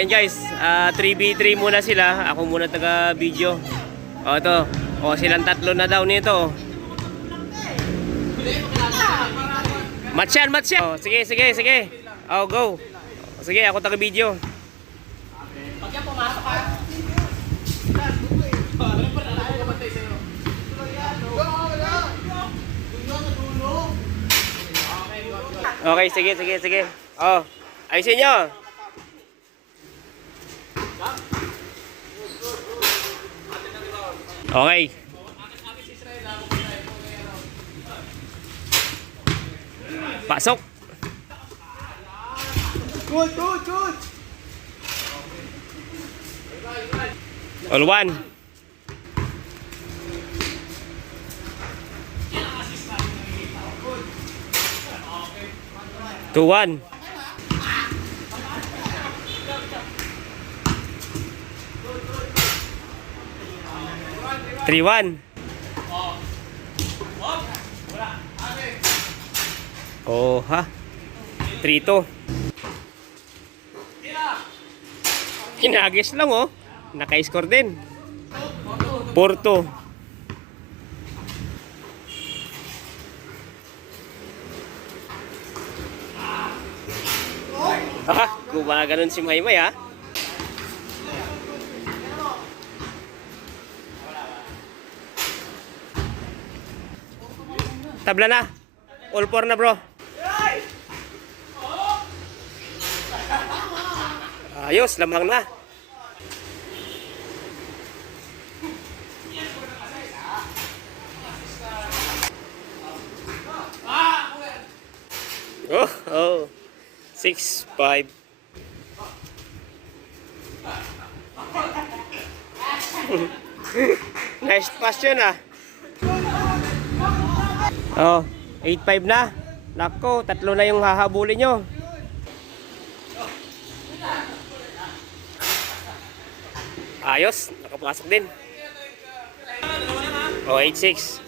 Ayan guys, 3v3 muna sila. Ako muna taga-video. O ito. O silang tatlo na daw nito. Match yan, match yan. O, sige, sige, sige. O, go. O, sige, ako taga-video. Pag yan pumasok ka. Okay, sige, sige, sige. O, ayusin nyo. Okay. Pasok. Good, good, good. All one. Two one. 3-1. Oh, ha? 3-2. Hinagis lang, oh. Naka-score din. 4-2. Ha? Gumaganon si Maymay, ha? Tabla na. All 4 na, bro. Ayos, lamang na. Oh, oh. 6-5. Nice pass yun, ah. Oh, 8-5 na. Nako, tatlo na yung hahabulin nyo. Ayos, nakapasok din. Oh, 8-6.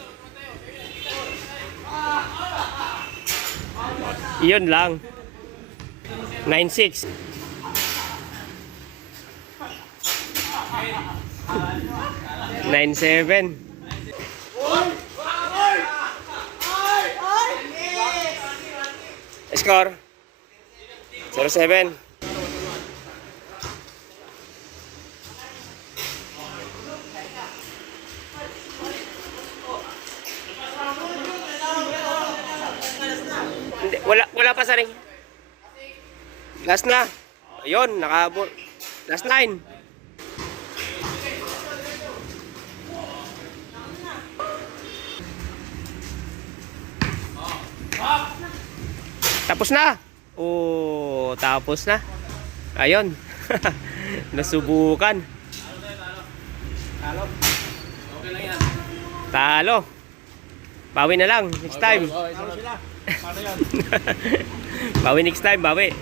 Iyon lang. 9-6. 9-7. Score 0-7. Wala pa sa ring. Last na. Ayun, nakahabol. Last 9. Tapos na. Oh, tapos na. Ayun. Nasubukan. Talo. Okay lang yan. Talo. Bawi na lang next time. Talo sila. Paano yan? Bawi next time, bawi.